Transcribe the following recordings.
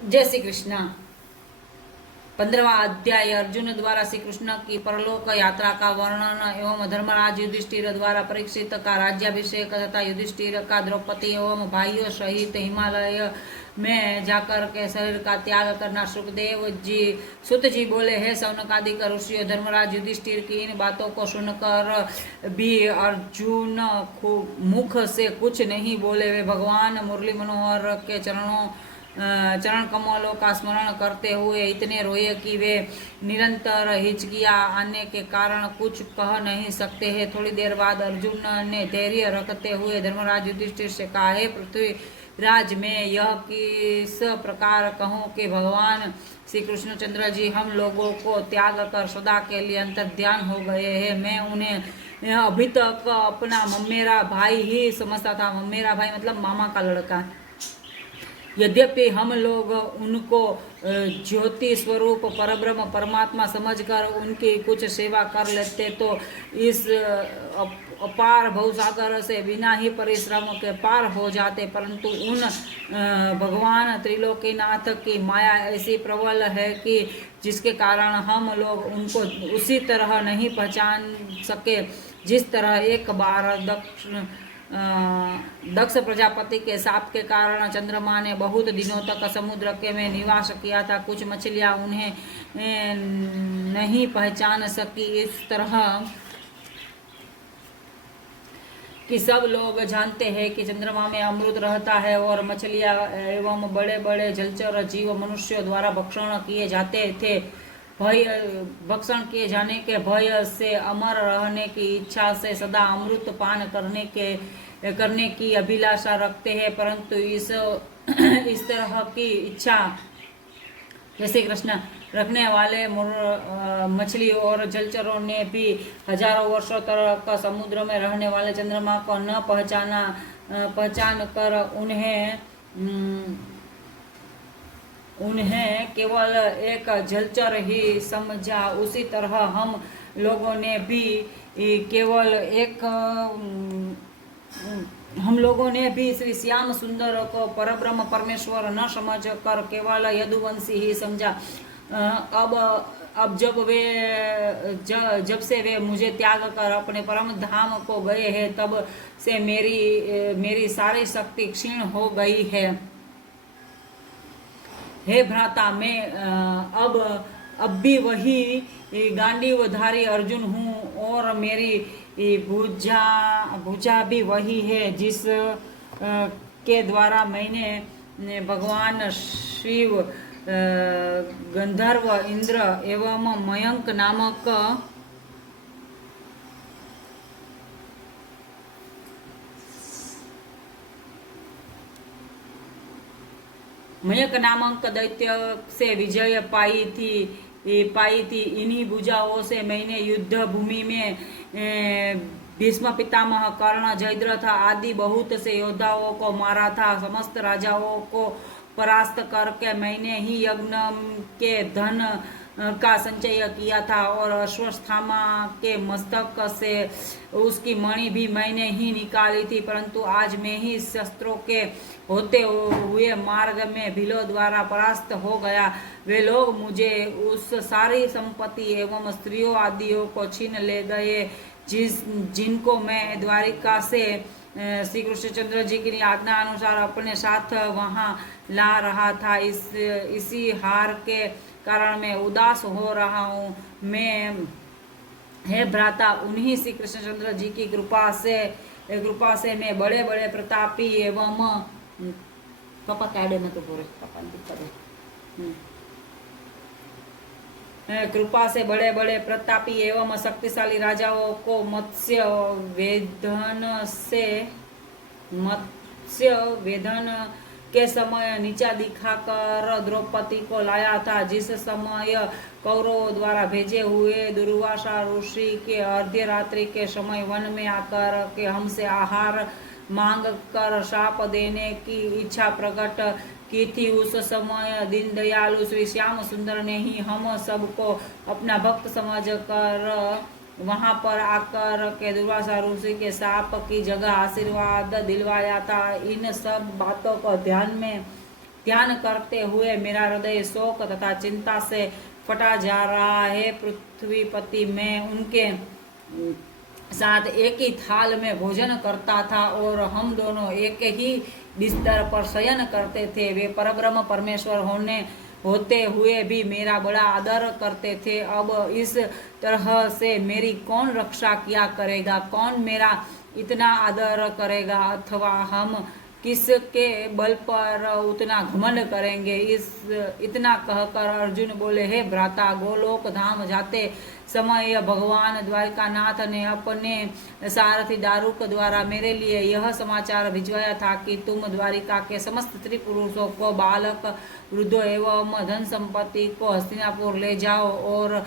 जय श्री कृष्ण। 15वां अध्याय अर्जुन द्वारा श्री कृष्ण की परलोक यात्रा का वर्णन एवं धर्मराज युधिष्ठिर द्वारा परीक्षित का राज्याभिषेक तथा युधिष्ठिर का द्रौपदी एवं भाइयों सहित हिमालय में जाकर के शरीर का त्याग करना। सुखदेव जी सुत जी बोले, हे सौनकादिक ऋषियों, धर्मराज युधिष्ठिर की इन बातों को सुनकर भी अर्जुन मुख से कुछ नहीं बोले। वे भगवान मुरली मनोहर के चरण कमलों का स्मरण करते हुए इतने रोए कि वे निरंतर हिचकियां आने के कारण कुछ कह नहीं सकते हैं। थोड़ी देर बाद अर्जुन ने धैर्य रखते हुए धर्मराज युधिष्ठिर से कहा, हे पृथ्वीराज, मैं यह किस प्रकार कहूँ कि भगवान श्री कृष्णचंद्र जी हम लोगों को त्याग कर सदा के लिए अंतर्ध्यान हो गए हैं। मैं उन्हें अभी तक अपना मम्मेरा भाई ही समझता था। मम्मेरा भाई मतलब मामा का लड़का। यद्यपि हम लोग उनको ज्योति स्वरूप परब्रह्म परमात्मा समझकर उनकी कुछ सेवा कर लेते तो इस अपार भवसागर से बिना ही परिश्रम के पार हो जाते, परंतु उन भगवान त्रिलोकीनाथ की माया ऐसी प्रबल है कि जिसके कारण हम लोग उनको उसी तरह नहीं पहचान सके जिस तरह एक बार दक्ष प्रजापति के शाप के कारण चंद्रमा ने बहुत दिनों तक समुद्र के में निवास किया था। कुछ मछलियां उन्हें नहीं पहचान सकी। इस तरह कि सब लोग जानते हैं कि चंद्रमा में अमृत रहता है और मछलियां एवं बड़े बड़े जलचर जीव मनुष्यों द्वारा भक्षण किए जाते थे। भक्षण किए जाने के भय से, अमर रहने की इच्छा से सदा अमृत पान करने की अभिलाषा रखते हैं, परंतु इस तरह की इच्छा जैसे कृष्ण रखने वाले मछली और जलचरों ने भी हजारों वर्षों तक समुद्र में रहने वाले चंद्रमा को न पहचान कर उन्हें केवल एक जलचर ही समझा। उसी तरह हम लोगों ने भी श्री श्याम सुंदर को परब्रह्म परमेश्वर न समझ कर केवल यदुवंशी ही समझा। अब जब से वे मुझे त्याग कर अपने परम धाम को गए हैं, तब से मेरी सारी शक्ति क्षीण हो गई है। हे भ्राता, मैं अब भी वही गांडीवधारी अर्जुन हूँ और मेरी भुजा भी वही है जिस के द्वारा मैंने भगवान शिव, गंधर्व, इंद्र एवं मयंक नामक दैत्य से विजय पाई थी। इन्हीं भुजाओं से मैंने युद्ध भूमि में भीष्म पितामह, कर्ण, जयद्रथ आदि बहुत से योद्धाओं को मारा था। समस्त राजाओं को परास्त करके मैंने ही यज्ञ के धन का संचय किया था और अश्वत्थामा के मस्तक से उसकी मणि भी मैंने ही निकाली थी, परंतु आज मैं ही शस्त्रों के होते हुए मार्ग में भीलों द्वारा परास्त हो गया। वे लोग मुझे उस सारी संपत्ति एवं स्त्रियों आदियों को छीन ले गए जिनको मैं द्वारिका से श्री कृष्णचंद्र जी की आज्ञा अनुसार अपने साथ वहां ला रहा था। इसी हार के कारण मैं उदास हो रहा हूँ। हे भ्राता, उन्हीं श्री कृष्णचंद्र जी की कृपा से मैं बड़े बड़े प्रतापी एवं पापा कैडे में तो बोले पापा कृपा से बड़े बड़े प्रतापी एवं शक्तिशाली राजाओं को मत्स्य वेदन के समय नीचा दिखाकर द्रौपदी को लाया था। जिस समय कौरवों द्वारा भेजे हुए दुर्वासा ऋषि के अर्ध्य रात्रि के समय वन में आकर के हमसे आहार मांग कर शाप देने की इच्छा प्रकट की थी, उस समय दीनदयालु श्री श्याम सुंदर ने ही हम सबको अपना भक्त समझ कर वहां पर आकर के दुर्वासा ऋषि के शाप की जगह आशीर्वाद दिलवाया था। इन सब बातों को ध्यान में ध्यान करते हुए मेरा हृदय शोक तथा चिंता से फटा जा रहा है। पृथ्वीपति, मैं उनके साथ एक ही थाल में भोजन करता था और हम दोनों एक ही बिस्तर पर शयन करते थे। वे परब्रह्म परमेश्वर होते हुए भी मेरा बड़ा आदर करते थे। अब इस तरह से मेरी कौन रक्षा किया करेगा? कौन मेरा इतना आदर करेगा? अथवा हम किसके बल पर उतना घमंड करेंगे? इतना कहकर अर्जुन बोले, हे भ्राता, गोलोक धाम जाते समय भगवान द्वारिकानाथ ने अपने सारथी दारुक द्वारा मेरे लिए यह समाचार भिजवाया था कि तुम द्वारिका के समस्त स्त्री पुरुषों को, बालक, वृद्धों एवं धन संपत्ति को हस्तिनापुर ले जाओ। और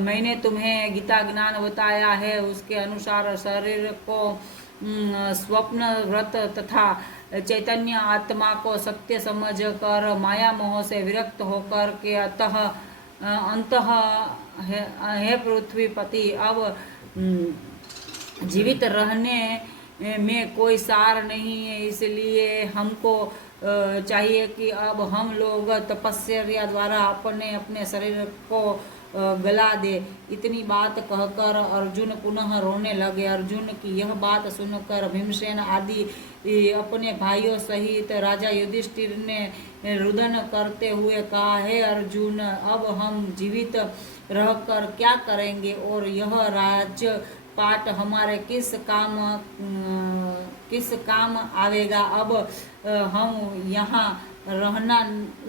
मैंने तुम्हें गीता ज्ञान बताया है, उसके अनुसार शरीर को स्वप्न व्रत तथा चैतन्य आत्मा को सत्य समझकर माया मोह से विरक्त होकर के अंतः है पृथ्वीपति, अब जीवित रहने में कोई सार नहीं है। इसलिए हमको चाहिए कि अब हम लोग तपस्या द्वारा अपने अपने शरीर को गला दे। इतनी बात कहकर अर्जुन पुनः रोने लगे। अर्जुन की यह बात सुनकर भीमसेन आदि अपने भाइयों सहित राजा युधिष्ठिर ने रुदन करते हुए कहा, हे अर्जुन, अब हम जीवित रहकर क्या करेंगे और यह राजपाट हमारे किस काम आवेगा? अब हम यहाँ रहना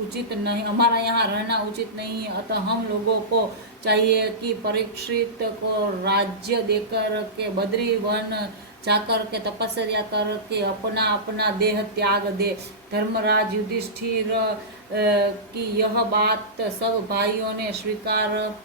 उचित नहीं, हमारा यहाँ रहना उचित नहीं है। अतः हम लोगों को चाहिए कि परीक्षित को राज्य देकर के बद्री वन जाकर के तपस्या करके अपना अपना देह त्याग दे। धर्मराज युधिष्ठिर की यह बात सब भाइयों ने स्वीकार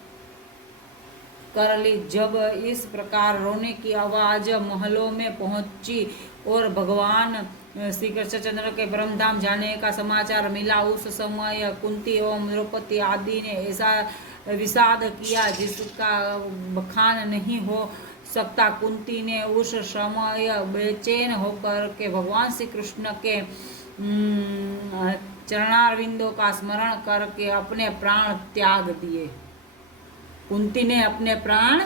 कर ली। जब इस प्रकार रोने की आवाज महलों में पहुंची और भगवान श्री कृष्णचंद्र के परमधाम जाने का समाचार मिला, उस समय कुंती एवं द्रौपदी आदि ने ऐसा विषाद किया जिसका बखान नहीं हो सकता। कुंती ने उस समय बेचैन होकर के भगवान श्री कृष्ण के चरणारविंदों का स्मरण करके अपने प्राण त्याग दिए। कुंती ने अपने प्राण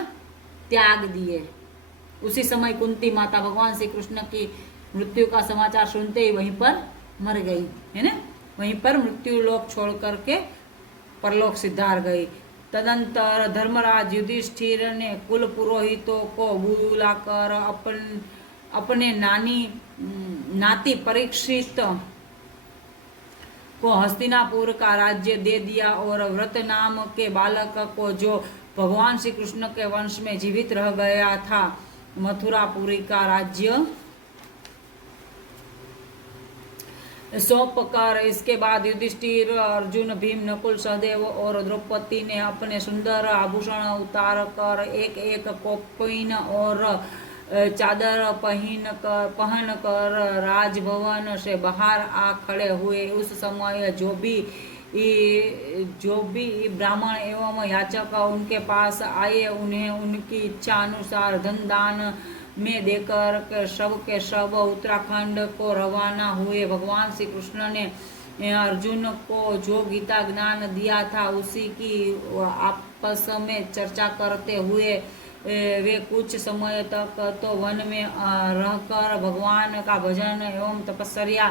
त्याग दिए। उसी समय कुंती माता भगवान श्री कृष्ण की मृत्यु का समाचार सुनते ही वहीं पर मर गई, है ना, वहीं पर मृत्यु लोक छोड़ करके परलोक सिद्धार गई। तदंतर धर्मराज युधिष्ठिर ने कुल पुरोहितों को बुलाकर अपने नाती परीक्षित को हस्तिनापुर का राज्य दे दिया और व्रत नाम के बालक को, जो भगवान श्री कृष्ण के वंश में जीवित रह गया था, मथुरापुरी का राज्य सौंप कर। इसके बाद युधिष्ठिर, अर्जुन, भीम, नकुल, सहदेव और द्रौपदी ने अपने सुंदर आभूषण उतार कर एक एक कौपीन और चादर पहन कर राजभवन से बाहर आ खड़े हुए। उस समय जो भी ब्राह्मण एवं याचक उनके पास आए, उन्हें उनकी इच्छा अनुसार धन दान में देकर के सब उत्तराखंड को रवाना हुए। भगवान श्री कृष्ण ने अर्जुन को जो गीता ज्ञान दिया था उसी की आपस में चर्चा करते हुए वे कुछ समय तक तो वन में रहकर भगवान का भजन एवं तपस्या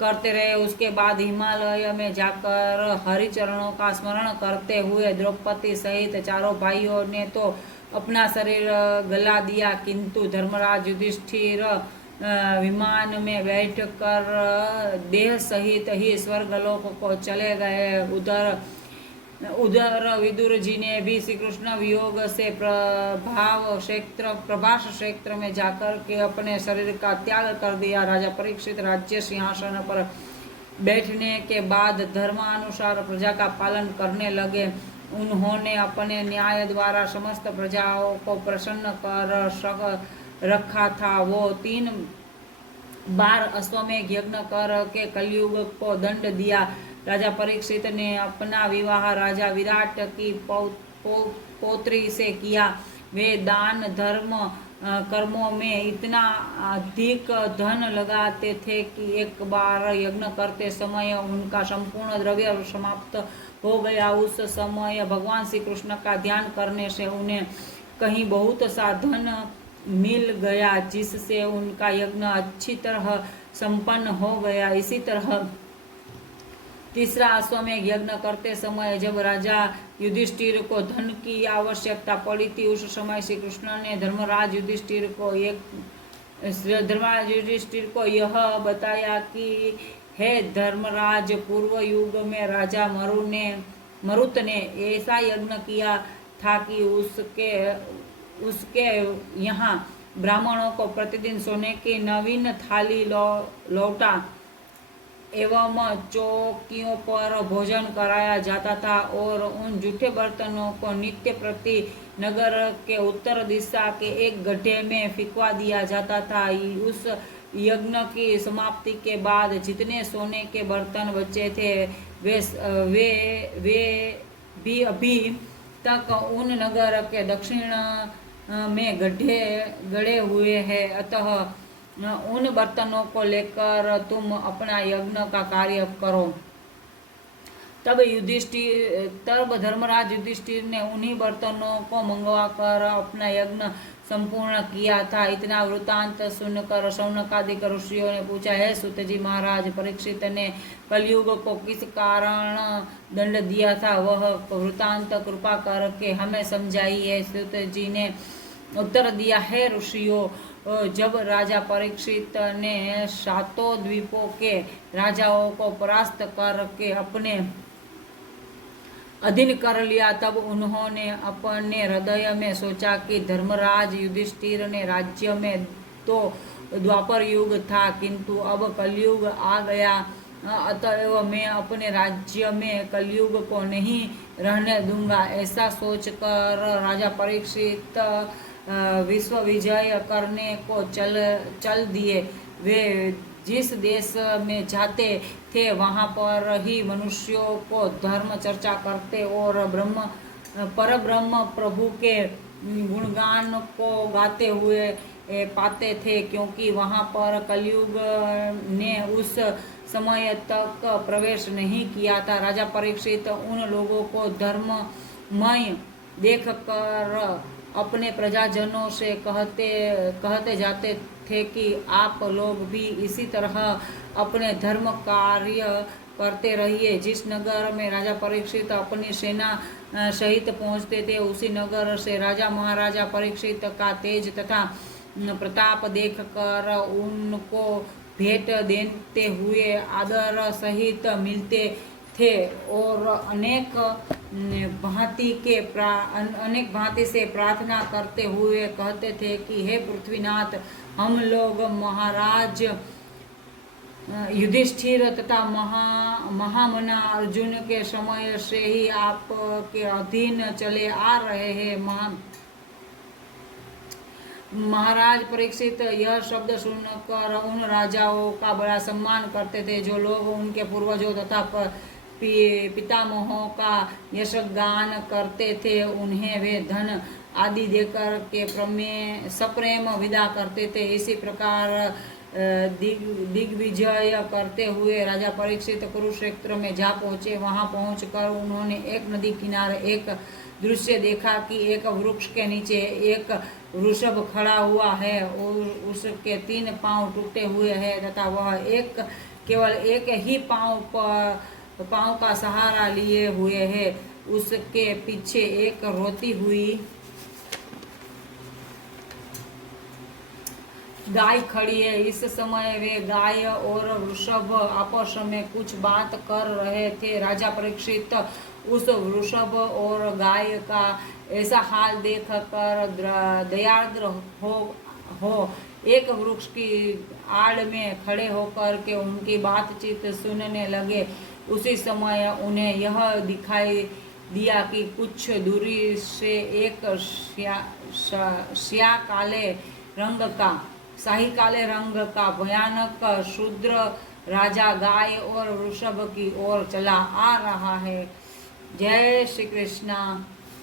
करते रहे। उसके बाद हिमालय में जाकर हरिचरणों का स्मरण करते हुए द्रौपदी सहित चारों भाइयों ने तो अपना शरीर गला दिया, किंतु धर्मराज युधिष्ठिर विमान में बैठकर देह सहित ही स्वर्गलोक को चले गए। उधर विदुर जी ने भी श्री कृष्ण वियोग से प्रभास क्षेत्र में जाकर के अपने शरीर का त्याग कर दिया। राजा परीक्षित राज्य सिंहासन पर बैठने के बाद धर्मानुसार प्रजा का पालन करने लगे। उन्होंने अपने न्याय द्वारा समस्त प्रजाओं को प्रसन्न कर रखा था। वो 3 बार अश्वमेध यज्ञ कर के कलयुग को दंड दिया। राजा परीक्षित ने अपना विवाह राजा विराट की पौत्री से किया। वे दान धर्म कर्मों में इतना अधिक धन लगाते थे कि एक बार यज्ञ करते समय उनका संपूर्ण द्रव्य समाप्त हो गया। उस समय भगवान श्री कृष्ण का ध्यान करने से उन्हें कहीं बहुत सा धन मिल गया, जिससे उनका यज्ञ अच्छी तरह संपन्न हो गया। इसी तरह तीसरा अश्वमेध यज्ञ करते समय जब राजा युधिष्ठिर को धन की आवश्यकता पड़ी थी, उस समय श्री कृष्ण ने धर्मराज युधिष्ठिर को यह बताया कि हे धर्मराज, पूर्व युग में राजा मरुत ने ऐसा यज्ञ किया था कि उसके यहाँ ब्राह्मणों को प्रतिदिन सोने की नवीन थाली लौटा एवं चौकियों पर भोजन कराया जाता था और उन जूठे बर्तनों को नित्य प्रति नगर के उत्तर दिशा के एक गड्ढे में फेंकवा दिया जाता था। उस यज्ञ की समाप्ति के बाद जितने सोने के बर्तन बचे थे वे भी अभी तक उन नगर के दक्षिण में गड्ढे गड़े हुए हैं। अतः उन बर्तनों को लेकर तुम अपना यज्ञ का कार्य करो। तब धर्मराज युधिष्ठिर ने उन्हीं बर्तनों को मंगवाकर अपना यज्ञ संपूर्ण किया था। इतना वृतांत सुनकर शौनकादिक ऋषियों ने पूछा, हे सूत जी महाराज, परीक्षित ने कलयुग को किस कारण दंड दिया था, वह वृतांत कृपा करके हमें समझाइए। सूत जी ने उत्तर दिया, हे ऋषियों, जब राजा परीक्षित ने सातों द्वीपों के राजाओं को परास्त करके अपने अधीन कर लिया, तब उन्होंने अपने हृदय में सोचा कि धर्मराज युधिष्ठिर ने राज्य में तो द्वापर युग था, किंतु अब कलयुग आ गया, अतएव मैं अपने राज्य में कलयुग को नहीं रहने दूंगा। ऐसा सोचकर राजा परीक्षित विश्व विजय करने को चल दिए। वे जिस देश में जाते थे वहाँ पर ही मनुष्यों को धर्म चर्चा करते और परब्रह्म प्रभु के गुणगान को गाते हुए पाते थे, क्योंकि वहाँ पर कलयुग ने उस समय तक प्रवेश नहीं किया था। राजा परीक्षित उन लोगों को धर्ममय देखकर अपने प्रजाजनों से कहते जाते थे कि आप लोग भी इसी तरह अपने धर्म कार्य करते रहिए। जिस नगर में राजा परीक्षित अपनी सेना सहित पहुंचते थे, उसी नगर से राजा महाराजा परीक्षित का तेज तथा प्रताप देखकर उनको भेंट देते हुए आदर सहित मिलते थे और अनेक भांति से प्रार्थना करते हुए कहते थे कि हे पृथ्वीनाथ, हम लोग महाराज युधिष्ठिर तथा महामना अर्जुन के समय से ही आपके अधीन चले आ रहे हैं। महाराज परीक्षित यह शब्द सुनकर उन राजाओं का बड़ा सम्मान करते थे जो लोग उनके पूर्वजों तथा पितामहों का यशगान करते थे। उन्हें वे धन आदि देकर के सप्रेम विदा करते थे। इसी प्रकार दिग्विजय करते हुए राजा परीक्षित कुरुक्षेत्र में जा पहुँचे। वहां पहुंचकर उन्होंने एक नदी किनारे एक दृश्य देखा कि एक वृक्ष के नीचे एक वृषभ खड़ा हुआ है और उसके 3 पांव टूटे हुए हैं तथा वह केवल एक ही पांव का सहारा लिए हुए है। उसके पीछे एक रोती हुई गाय खड़ी है। इस समय वे गाय और वृषभ आपस में कुछ बात कर रहे थे। राजा परीक्षित उस वृषभ और गाय का ऐसा हाल देखकर दयार्द्र हो एक वृक्ष की आड़ में खड़े होकर के उनकी बातचीत सुनने लगे। उसी समय उन्हें यह दिखाई दिया कि कुछ दूरी से एक शाही काले रंग का भयानक शूद्र राजा गाय और वृषभ की ओर चला आ रहा है। जय श्री कृष्ण।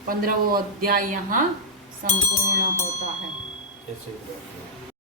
15वां अध्याय यहाँ संपूर्ण होता है। જય શ્રી કૃષ્ણ.